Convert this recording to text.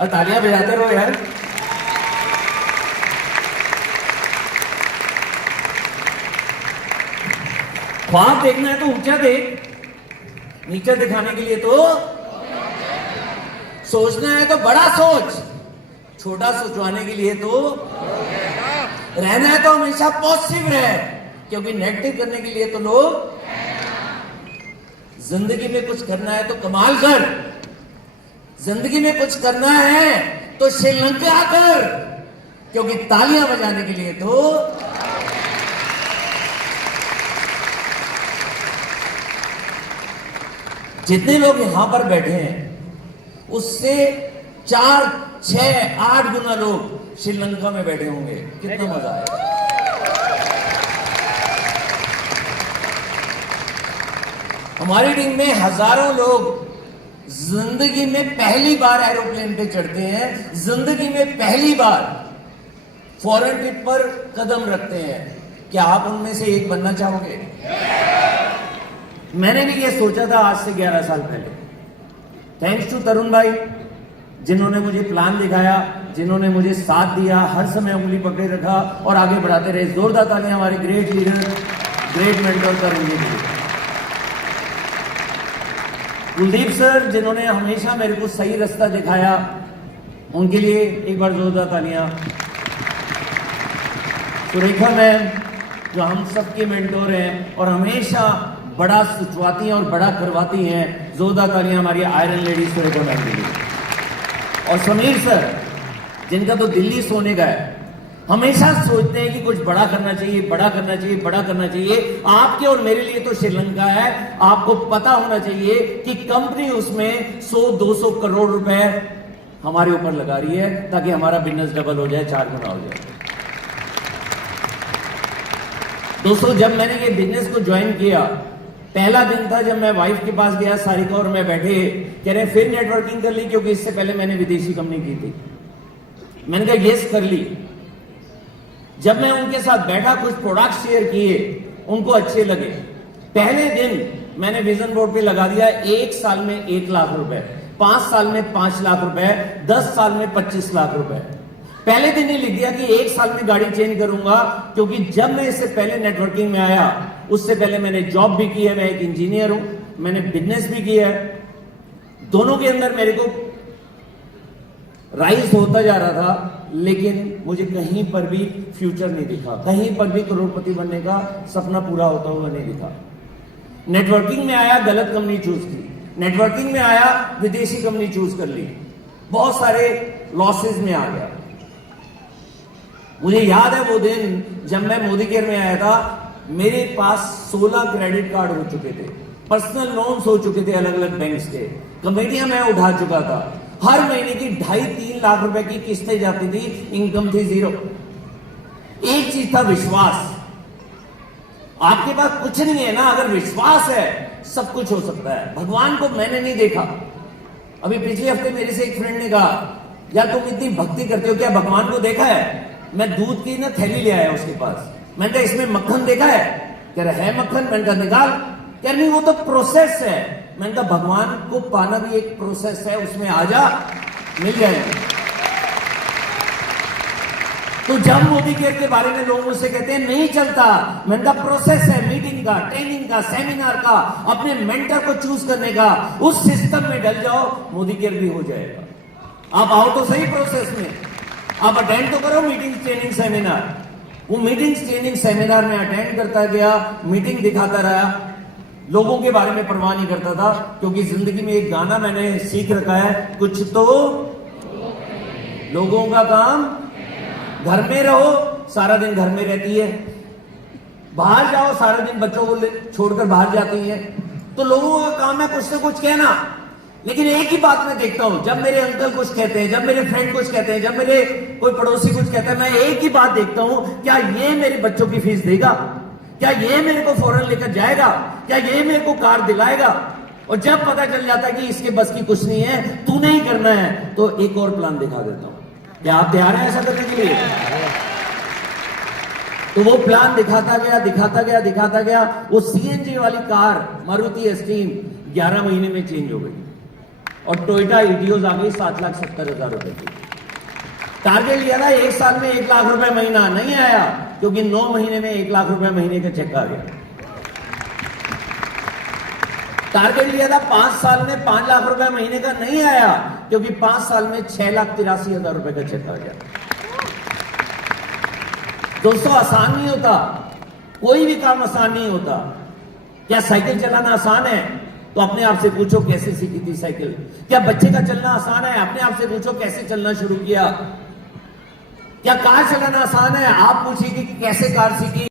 और तालियां बजाते रहो यार। ख्वाब देखना है तो ऊंचा देख, नीचे दिखाने के लिए तो सोचना है तो बड़ा सोच, छोटा सोचवाने के लिए तो रहना है तो हमेशा पॉजिटिव रहे, क्योंकि नेगेटिव करने के लिए तो लोग। जिंदगी में कुछ करना है तो कमाल कर, जिंदगी में कुछ करना है तो श्रीलंका कर, क्योंकि तालियां बजाने के लिए तो। जितने लोग यहां पर बैठे हैं उससे 4, 6, 8 गुना लोग श्रीलंका में बैठे होंगे। कितना मजा है। हमारी टीम में हजारों लोग जिंदगी में पहली बार एरोप्लेन पे चढ़ते हैं, जिंदगी में पहली बार फॉरेन ट्रिप पर कदम रखते हैं। क्या आप उनमें से एक बनना चाहोगे? मैंने भी ये सोचा था आज से 11 साल पहले। थैंक्स टू तरुण भाई, जिन्होंने मुझे प्लान दिखाया, जिन्होंने मुझे साथ दिया, हर समय उंगली पकड़े रखा और आगे बढ़ाते रहे। जोरदार तालियां हमारे great leader, great mentor Tarun ji. Kuldeep sir, जिन्होंने हमेशा मेरे को सही रास्ता दिखाया, उनके लिए एक बार जोरदार तालियां। सुरेखा मैम, जो हम सबके मेंटोर हैं और हमेशा बड़ा सोचवाती हैं और बड़ा करवाती हैं, जोरदार तालियां हमारी आयरन लेडी सुरेखा मैम के लिए। और समीर सर, जिनका तो दिल्ली सोने का है, हमेशा सोचते हैं कि कुछ बड़ा करना चाहिए, बड़ा करना चाहिए, बड़ा करना चाहिए। आपके और मेरे लिए तो श्रीलंका है। आपको पता होना चाहिए कि कंपनी उसमें 100-200 करोड़ रुपए हमारे ऊपर लगा रही है ताकि हमारा बिजनेस डबल हो जाए, 4 गुना हो जाए। दोस्तों, जब मैंने ये बिजनेस को ज्वाइन किया, पहला दिन था जब मैं वाइफ के पास गया, सारिका और मैं बैठे, कह रहे फिर नेटवर्किंग कर ली, क्योंकि इससे पहले मैंने विदेशी कंपनी की थी। मैंने कहा यस कर ली। जब मैं उनके साथ बैठा, कुछ प्रोडक्ट शेयर किए, उनको अच्छे लगे। पहले दिन मैंने विजन बोर्ड पे लगा दिया 1 साल में 1 लाख रुपए, 5 साल में 5 लाख रुपए, 10 साल में 25 लाख रुपए। पहले दिन ही लिख दिया कि 1 साल में गाड़ी चेंज करूंगा, क्योंकि जब मैं इससे पहले नेटवर्किंग में आया, उससे पहले मैंने जॉब भी की है, मैं एक इंजीनियर हूं, मैंने बिजनेस भी किया है। दोनों के अंदर मेरे को राइज होता जा रहा था, लेकिन मुझे कहीं पर भी फ्यूचर नहीं दिखा, कहीं पर भी करोड़पति बनने का सपना पूरा होता हुआ नहीं दिखा। नेटवर्किंग में आया, गलत कंपनी चूज की। नेटवर्किंग में आया, विदेशी कंपनी चूज कर ली, बहुत सारे लॉसेस में आ गया। मुझे याद है वो दिन जब मैं मोदी केयर में आया था, मेरे पास 16 क्रेडिट कार्ड हो चुके थे, पर्सनल लोन्स हो चुके थे अलग अलग बैंक्स के, कमेटियां मैं उठा चुका था, हर महीने की 2.5-3 लाख रुपए की किस्तें जाती थी, इनकम थी 0। एक चीज था विश्वास। आपके पास कुछ नहीं है ना, अगर विश्वास है सब कुछ हो सकता है। भगवान को मैंने नहीं देखा। अभी पिछले हफ्ते मेरे से एक फ्रेंड ने कहा, यार तुम इतनी भक्ति करते हो, क्या भगवान को देखा है? मैं दूध की ना थैली ले आया उसके पास, मैंने कहा इसमें मक्खन देखा है? कह रहा है मक्खन। मैंने कहा निकाल। कह नहीं वो तो प्रोसेस है। मैंने कहा भगवान को पाना भी एक प्रोसेस है, उसमें आ जा, मिल जाएगा। तो जब मोदी केयर के बारे में लोग मुझसे कहते हैं नहीं चलता, मैंने कहा प्रोसेस है, मीटिंग का, ट्रेनिंग का, सेमिनार का, अपने मेंटर को चूज करने का, उस सिस्टम में डल जाओ, मोदी केयर भी हो जाएगा। आप आओ तो सही प्रोसेस में, आप अटेंड तो करो मीटिंग, ट्रेनिंग, सेमिनार। वो मीटिंग, ट्रेनिंग, सेमिनार में अटेंड करता गया, मीटिंग दिखाता रहा, लोगों के बारे में परवाह नहीं करता था, क्योंकि जिंदगी में एक गाना मैंने सीख रखा है, कुछ तो लोगों का काम, घर में रहो सारा दिन घर में रहती है, बाहर जाओ सारा दिन बच्चों को छोड़कर बाहर जाती है, तो लोगों का काम है कुछ ना कुछ कहना। लेकिन एक ही बात मैं देखता हूं, जब मेरे अंकल कुछ कहते हैं, जब मेरे फ्रेंड कुछ कहते हैं, जब मेरे कोई पड़ोसी कुछ कहता है, मैं एक ही बात देखता हूं, क्या ये मेरे बच्चों की फीस देगा? क्या ये मेरे को फॉरेन लेकर जाएगा? क्या ये मेरे को कार दिलाएगा? और जब पता चल जाता है कि इसके बस की कुछ नहीं है, तू नहीं करना है, तो एक और प्लान दिखा देता हूं। क्या आप तैयार हैं ऐसा करने के लिए? तो वो प्लान दिखाता गया, दिखाता गया, दिखाता गया। वो सीएनजी वाली कार मारुति एस्टीम 11 महीने में चेंज हो गई। और टोयोटा ईटियोज आ गई 7,70,000 रुपए की। टारगेट लिया था 1 साल में 1 लाख रुपए महीना, नहीं आया क्योंकि 9 महीने में 1 लाख रुपए महीने का चेक आ गया। टारगेट लिया था 5 साल में 5 लाख रुपए महीने का, नहीं आया क्योंकि 5 साल में 6,83,000 रुपए का चेक आ गया। दोस्तों आसान नहीं होता, कोई भी काम आसान नहीं होता। क्या साइकिल चलाना आसान है? तो अपने आप से पूछो कैसे सीखी थी साइकिल। क्या बच्चे का चलना आसान है? अपने आप से पूछो कैसे चलना शुरू किया। क्या कार चलाना आसान है? आप पूछिए कि कैसे कार सीखी।